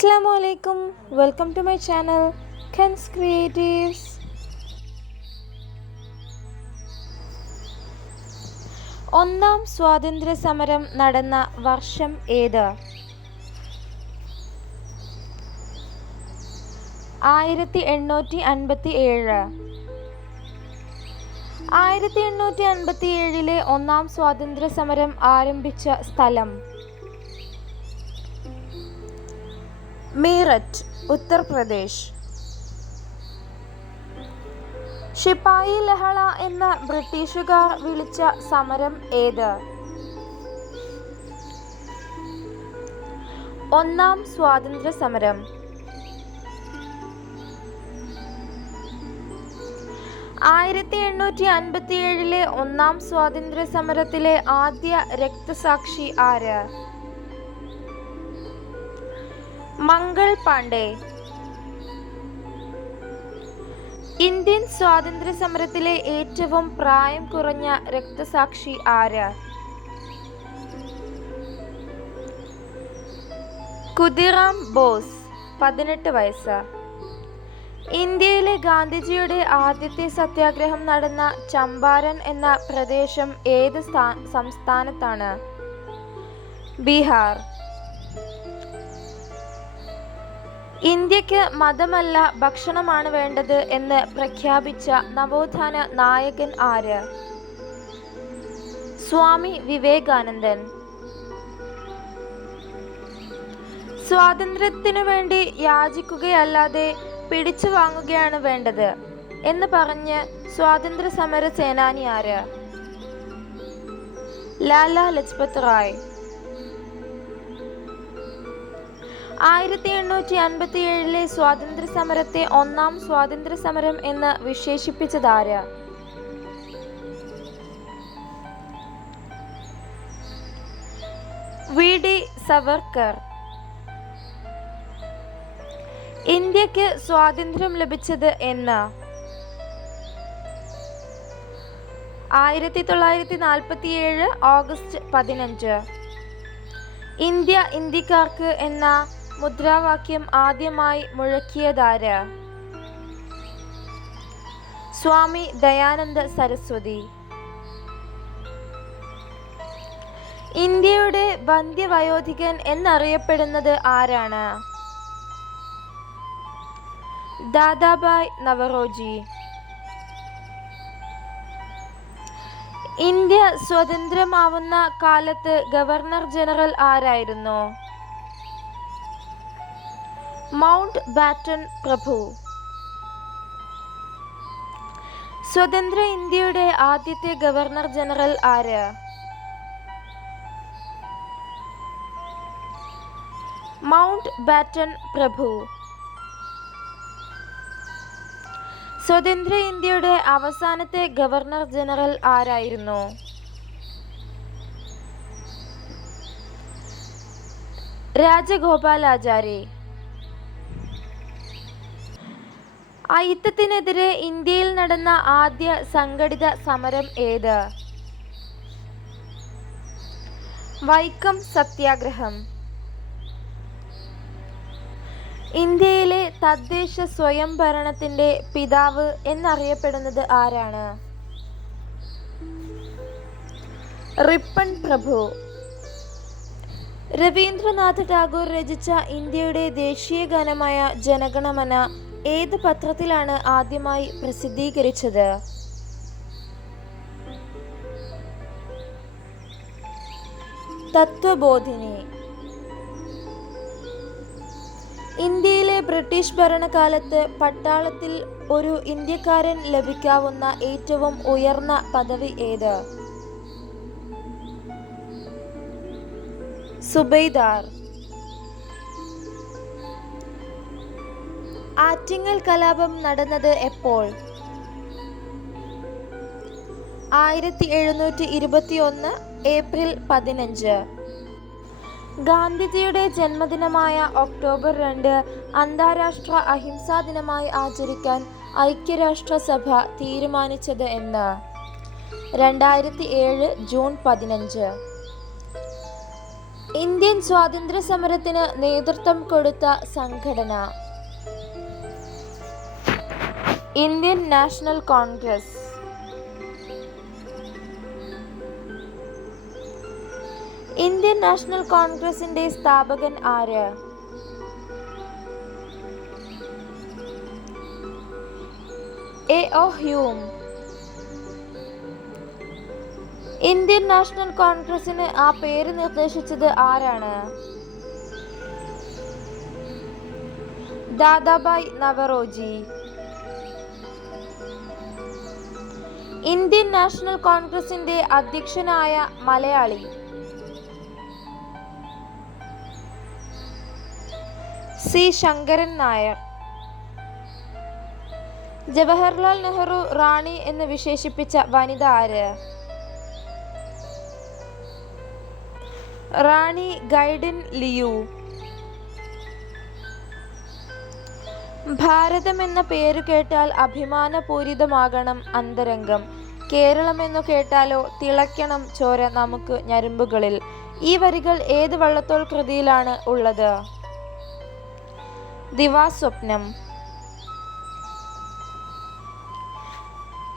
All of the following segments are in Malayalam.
അസ്സാം വലൈക്കും welcome to my channel Khan's creatives ഒന്നാം സ്വാതന്ത്ര്യ സമരം നടന്ന വർഷം ഏത്? ആയിരത്തി എണ്ണൂറ്റി അൻപത്തി ഏഴ്. ആയിരത്തി എണ്ണൂറ്റി അൻപത്തി ഏഴിലെ ഒന്നാം സ്വാതന്ത്ര്യ സമരം ആരംഭിച്ച സ്ഥലം മീററ്റ് ഉത്തർപ്രദേശ്. ഷിപ്പായി ലഹള എന്ന ബ്രിട്ടീഷുകാർ വിളിച്ച സമരം ഏത്? ഒന്നാം സ്വാതന്ത്ര്യ സമരം. ആയിരത്തി എണ്ണൂറ്റി അൻപത്തി ഏഴിലെ ഒന്നാം സ്വാതന്ത്ര്യ സമരത്തിലെ ആദ്യ രക്തസാക്ഷി ആര്? മംഗൾ പാണ്ഡെ. ഇന്ത്യൻ സ്വാതന്ത്ര്യ സമരത്തിലെ ഏറ്റവും പ്രായം കുറഞ്ഞ രക്തസാക്ഷി ആര്? കുതിറാം ബോസ് പതിനെട്ട് വയസ്സ്. ഇന്ത്യയിലെ ഗാന്ധിജിയുടെ ആദ്യത്തെ സത്യാഗ്രഹം നടന്ന ചമ്പാരൻ എന്ന പ്രദേശം ഏത് സ്ഥാ- സംസ്ഥാനത്താണ്? ബീഹാർ. ഇന്ത്യയ്ക്ക് മതമല്ല ഭക്ഷണമാണ് വേണ്ടത് എന്ന് പ്രഖ്യാപിച്ച നവോത്ഥാന നായകൻ ആര്? സ്വാമി വിവേകാനന്ദൻ. സ്വാതന്ത്ര്യത്തിനു വേണ്ടി യാചിക്കുകയല്ലാതെ പിടിച്ചു വാങ്ങുകയാണ് വേണ്ടത് എന്ന് പറഞ്ഞ് സ്വാതന്ത്ര്യ സമര സേനാനി ആര്? ലാലാ ലജ്പത് റായ്. ആയിരത്തി എണ്ണൂറ്റി അൻപത്തി ഏഴിലെ സ്വാതന്ത്ര്യ സമരത്തെ ഒന്നാം സ്വാതന്ത്ര്യ സമരം എന്ന് വിശേഷിപ്പിച്ചതാര് വി. ഡി. സവർക്കർ. ഇന്ത്യയ്ക്ക് സ്വാതന്ത്ര്യം ലഭിച്ചത് എന്ന്. ആയിരത്തി തൊള്ളായിരത്തി നാൽപ്പത്തി ഏഴ് ഓഗസ്റ്റ് പതിനഞ്ച്. ഇന്ത്യ ഇന്ത്യക്കാർക്ക് എന്ന മുദ്രാവാക്യം ആദ്യമായി മുഴക്കിയതാര്? സ്വാമി ദയാനന്ദ സരസ്വതി. ഇന്ത്യയുടെ വന്ധ്യവയോധികൻ എന്നറിയപ്പെടുന്നത് ആരാണ്? ദാദാബായ് നവറോജി. ഇന്ത്യ സ്വതന്ത്രമാവുന്ന കാലത്ത് ഗവർണർ ജനറൽ ആരായിരുന്നു? മൗണ്ട് ബാറ്റൺ പ്രഭു. സ്വതന്ത്ര ഇന്ത്യയുടെ ആദ്യത്തെ ഗവർണർ ജനറൽ ആര്? മൗണ്ട് ബാറ്റൺ പ്രഭു. സ്വതന്ത്ര ഇന്ത്യയുടെ അവസാനത്തെ ഗവർണർ ജനറൽ ആരായിരുന്നു? രാജഗോപാലാചാരി. അയിത്തത്തിനെതിരെ ഇന്ത്യയിൽ നടന്ന ആദ്യ സംഘടിത സമരം ഏത്? വൈക്കം സത്യാഗ്രഹം. ഇന്ത്യയിലെ തദ്ദേശ സ്വയംഭരണത്തിന്റെ പിതാവ് എന്നറിയപ്പെടുന്നത് ആരാണ്? റിപ്പൺ പ്രഭു. രവീന്ദ്രനാഥ് ടാഗോർ രചിച്ച ഇന്ത്യയുടെ ദേശീയ ഗാനമായ ജനഗണമന ഏത് പത്രത്തിലാണ് ആദ്യമായി പ്രസിദ്ധീകരിച്ചത്? തത്വബോധിനി. ഇന്ത്യയിലെ ബ്രിട്ടീഷ് ഭരണകാലത്ത് പട്ടാളത്തിൽ ഒരു ഇന്ത്യക്കാരൻ ലഭിക്കാവുന്ന ഏറ്റവും ഉയർന്ന പദവി ഏത്? സുബൈദാർ. ആറ്റിങ്ങൽ കലാപം നടന്നത് എപ്പോൾ? ആയിരത്തി എഴുന്നൂറ്റി ഇരുപത്തി ഒന്ന് ഏപ്രിൽ പതിനഞ്ച്. ഗാന്ധിജിയുടെ ജന്മദിനമായ ഒക്ടോബർ രണ്ട് അന്താരാഷ്ട്ര അഹിംസാ ദിനമായി ആചരിക്കാൻ ഐക്യരാഷ്ട്രസഭ തീരുമാനിച്ചത് എന്ന്? രണ്ടായിരത്തി ഏഴ് ജൂൺ പതിനഞ്ച്. ഇന്ത്യൻ സ്വാതന്ത്ര്യ സമരത്തിന് നേതൃത്വം കൊടുത്ത സംഘടന Indian national Congress Indian national കോൺഗ്രസിന്റെ സ്ഥാപകൻ ആര്? A O Hume Indian national കോൺഗ്രസിന് ആ പേര് നിർദ്ദേശിച്ചത് ആരാണ്? ദാദാബായ് നവറോജി. ഇന്ത്യൻ നാഷണൽ കോൺഗ്രസിന്റെ അധ്യക്ഷനായ മലയാളി. സി. ശങ്കരൻ നായർ. ജവഹർലാൽ നെഹ്റു റാണി എന്ന് വിശേഷിപ്പിച്ച വനിത ആര്? റാണി ഗൈഡൻ ലിയു. ഭാരതം എന്ന പേര് കേട്ടാൽ അഭിമാനപൂരിതമാകണം അന്തരംഗം. കേരളം എന്നു കേട്ടാലോ തിളയ്ക്കണം ചോര നമുക്ക് ഞരമ്പുകളിൽ. ഈ വരികൾ ഏത് വള്ളത്തോൾ കൃതിയിലാണ് ഉള്ളത്? ദിവാസ്വപ്നം.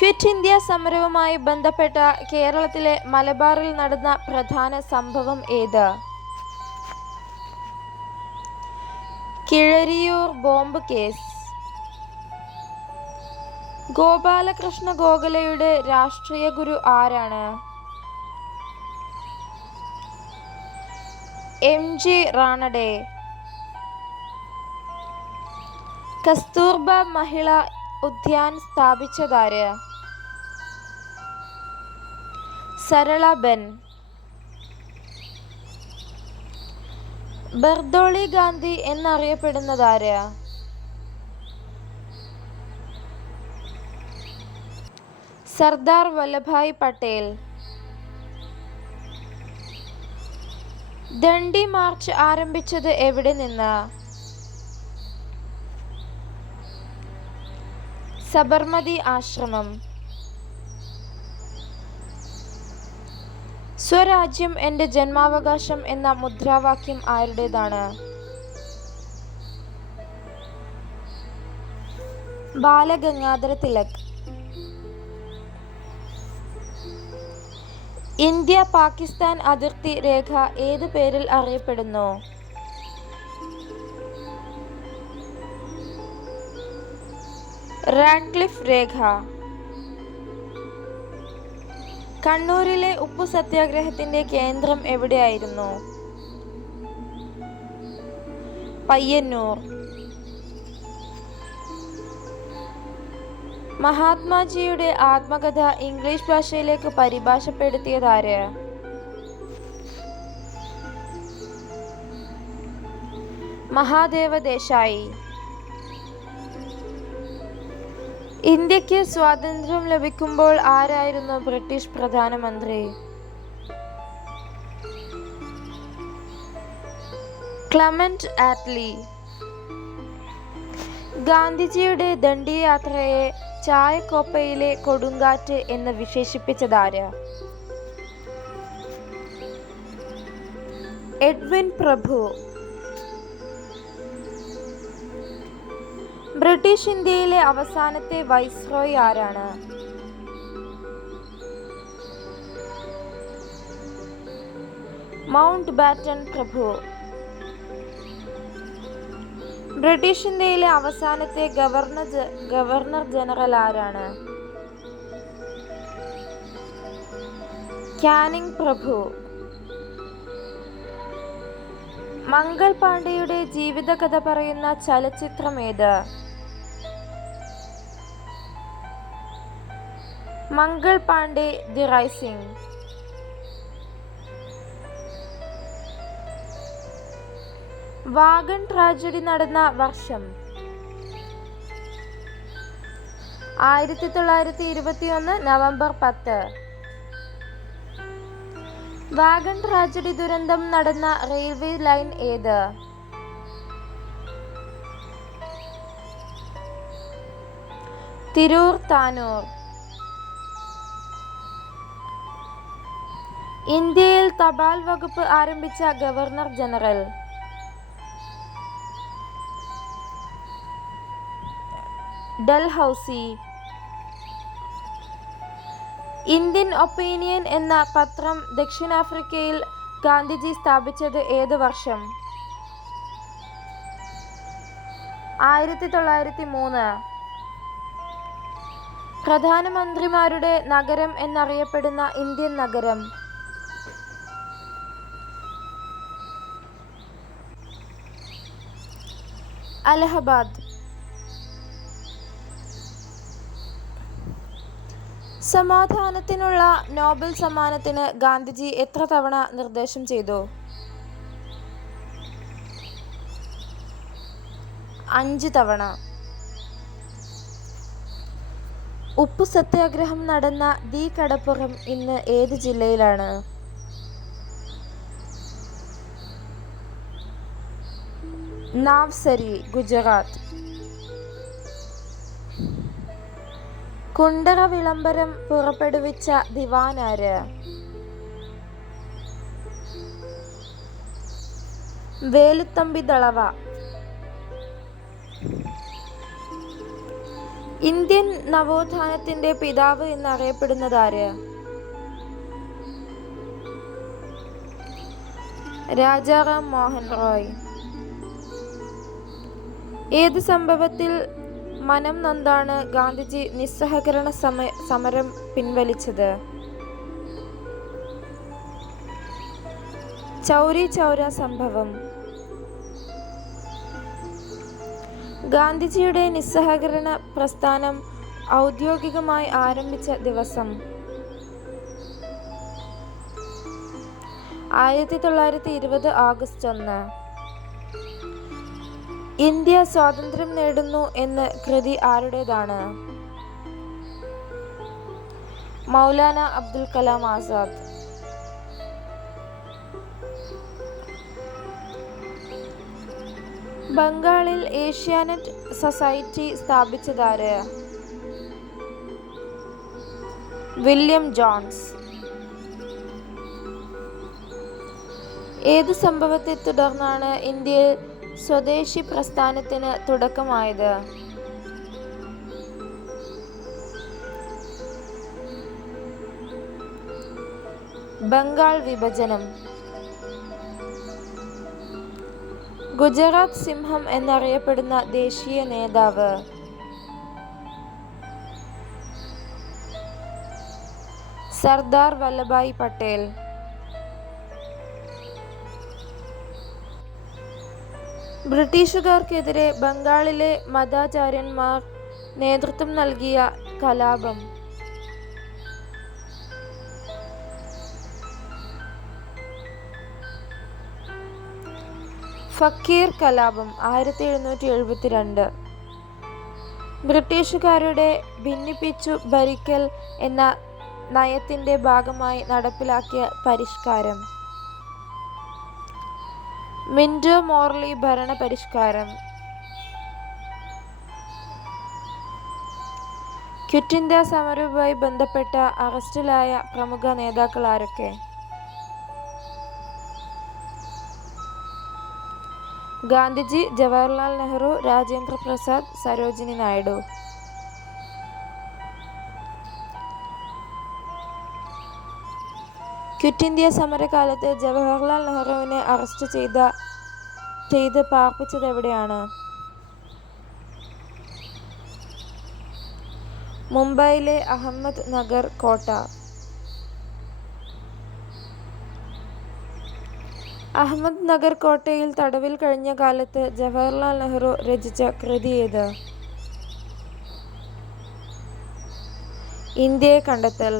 ക്വിറ്റ് ഇന്ത്യ സമരവുമായി ബന്ധപ്പെട്ട കേരളത്തിലെ മലബാറിൽ നടന്ന പ്രധാന സംഭവം ഏത്? Keezhariyur bomb case. ഗോപാലകൃഷ്ണ ഗോഖലയുടെ രാഷ്ട്രീയ ഗുരു ആരാണ്? M G Ranade. Kasturba Mahila Udyan സ്ഥാപിച്ചതാര്? സരള ബെൻ. ബർദോളി ഗാന്ധി എന്നറിയപ്പെടുന്നതാര്? സർദാർ വല്ലഭായ് പട്ടേൽ. ദണ്ഡി മാർച്ച് ആരംഭിച്ചത് എവിടെ നിന്ന്? സബർമതി ആശ്രമം. സ്വരാജ്യം എന്റെ ജന്മാവകാശം എന്ന മുദ്രാവാക്യം ആരുടേതാണ്? ബാലഗംഗാധര തിലക്. ഇന്ത്യ പാകിസ്ഥാൻ അതിർത്തി രേഖ ഏത് പേരിൽ അറിയപ്പെടുന്നു? റാഡ്ക്ലിഫ് രേഖ. കണ്ണൂരിലെ ഉപ്പു സത്യാഗ്രഹത്തിന്റെ കേന്ദ്രം എവിടെയായിരുന്നു? പയ്യന്നൂർ. മഹാത്മാജിയുടെ ആത്മകഥ ഇംഗ്ലീഷ് ഭാഷയിലേക്ക് പരിഭാഷപ്പെടുത്തിയതാര്? മഹാദേവ ദേശായി. ഇന്ത്യയ്ക്ക് സ്വാതന്ത്ര്യം ലഭിക്കുമ്പോൾ ആരായിരുന്നു ബ്രിട്ടീഷ് പ്രധാനമന്ത്രി? Clement Attlee. ഗാന്ധിജിയുടെ ദണ്ഡിയാത്രയെ ചായക്കോപ്പയിലെ കൊടുങ്കാറ്റ് എന്ന് വിശേഷിപ്പിച്ചതാര്? എഡ്വിൻ പ്രഭു. ബ്രിട്ടീഷ് ഇന്ത്യയിലെ അവസാനത്തെ വൈസ്രോയ് ആരാണ്? മൗണ്ട് ബാറ്റൺ പ്രഭു. ബ്രിട്ടീഷ് ഇന്ത്യയിലെ അവസാനത്തെ ഗവർണർ ഗവർണർ ജനറൽ ആരാണ്? കാനിങ് പ്രഭു. മംഗൾ പാണ്ഡെയുടെ ജീവിതകഥ പറയുന്ന ചലച്ചിത്രം ഏത്? Mangal Pandey the rising. Wagon tragedy നടന്ന വർഷം. ആയിരത്തി തൊള്ളായിരത്തി ഇരുപത്തി ഒന്ന് നവംബർ പത്ത്. വാഗൺ ട്രാജഡി ദുരന്തം നടന്ന റെയിൽവേ ലൈൻ ഏത്? തിരൂർ താനൂർ. ഇന്ത്യയിൽ തപാൽ വകുപ്പ് ആരംഭിച്ച governor general. Dalhousie. Indian opinion എന്ന പത്രം ദക്ഷിണാഫ്രിക്കയിൽ ഗാന്ധിജി സ്ഥാപിച്ചത് ഏത് വർഷം? ആയിരത്തി തൊള്ളായിരത്തി മൂന്ന് പ്രധാനമന്ത്രിമാരുടെ നഗരം എന്നറിയപ്പെടുന്ന ഇന്ത്യൻ നഗരം. അലഹബാദ്. സമാധാനത്തിനുള്ള നോബൽ സമ്മാനത്തിന് ഗാന്ധിജി എത്ര തവണ നിർദ്ദേശം ചെയ്തു? അഞ്ച് തവണ. ഉപ്പു സത്യാഗ്രഹം നടന്ന ദി കടപ്പുറം ഇന്ന് ഏത് ജില്ലയിലാണ്? നാവ്സരി ഗുജറാത്ത്. കുണ്ടറ വിളംബരം പുറപ്പെടുവിച്ച ദിവാനാര്? വേലുത്തമ്പി ദളവ. ഇന്ത്യൻ നവോത്ഥാനത്തിന്റെ പിതാവ് എന്നറിയപ്പെടുന്നത് ആര്? രാജാറാം മോഹൻ റോയ്. ഏത് സംഭവത്തിൽ മനം നന്ദാണ് ഗാന്ധിജി നിസ്സഹകരണ സമ സമരം പിൻവലിച്ചത്? ചൗരി ചൗര സംഭവം. ഗാന്ധിജിയുടെ നിസ്സഹകരണ പ്രസ്ഥാനം ഔദ്യോഗികമായി ആരംഭിച്ച ദിവസം. ആയിരത്തി തൊള്ളായിരത്തി ഇരുപത് ആഗസ്റ്റ് ഒന്ന്. ഇന്ത്യ സ്വാതന്ത്ര്യം നേടുന്നു എന്ന് കൃതി ആരുടേതാണ്? മൗലാന അബ്ദുൽ കലാം ആസാദ്. ബംഗാളിൽ ഏഷ്യാനെറ്റ് സൊസൈറ്റി സ്ഥാപിച്ചതാര്? William Jones. ഏത് സംഭവത്തെ തുടർന്നാണ് ഇന്ത്യയിൽ സ്വദേശി പ്രസ്ഥാനത്തിന് തുടക്കമായത്. ബംഗാൾ വിഭജനം. ഗുജറാത്ത് സിംഹം എന്നറിയപ്പെടുന്ന ദേശീയ നേതാവ്. സർദാർ വല്ലഭായ് പട്ടേൽ. ബ്രിട്ടീഷുകാർക്കെതിരെ ബംഗാളിലെ മതാചാര്യന്മാർ നേതൃത്വം നൽകിയ കലാപം. ഫക്കീർ കലാപം ആയിരത്തി എഴുന്നൂറ്റി എഴുപത്തിരണ്ട് ബ്രിട്ടീഷുകാരുടെ ഭിന്നിപ്പിച്ചു ഭരിക്കൽ എന്ന നയത്തിന്റെ ഭാഗമായി നടപ്പിലാക്കിയ പരിഷ്കാരം. മിന്റോ മോർലി ഭരണ പരിഷ്കാരം ക്വിറ്റ് ഇന്ത്യ സമരവുമായി ബന്ധപ്പെട്ട അറസ്റ്റിലായ പ്രമുഖ നേതാക്കൾ ആരൊക്കെ? ഗാന്ധിജി ജവഹർലാൽ നെഹ്റു രാജേന്ദ്ര പ്രസാദ് സരോജിനി നായിഡു. ക്വിറ്റ് ഇന്ത്യ സമരകാലത്ത് ജവഹർലാൽ നെഹ്റുവിനെ അറസ്റ്റ് ചെയ്ത ചെയ്ത് പാർപ്പിച്ചത് എവിടെയാണ്? മുംബൈയിലെ അഹമ്മദ് നഗർ കോട്ട. അഹമ്മദ് നഗർ കോട്ടയിൽ തടവിൽ കഴിഞ്ഞ കാലത്ത് ജവഹർലാൽ നെഹ്റു രചിച്ച കൃതി ഏത്? ഇന്ത്യയെ കണ്ടെത്തൽ.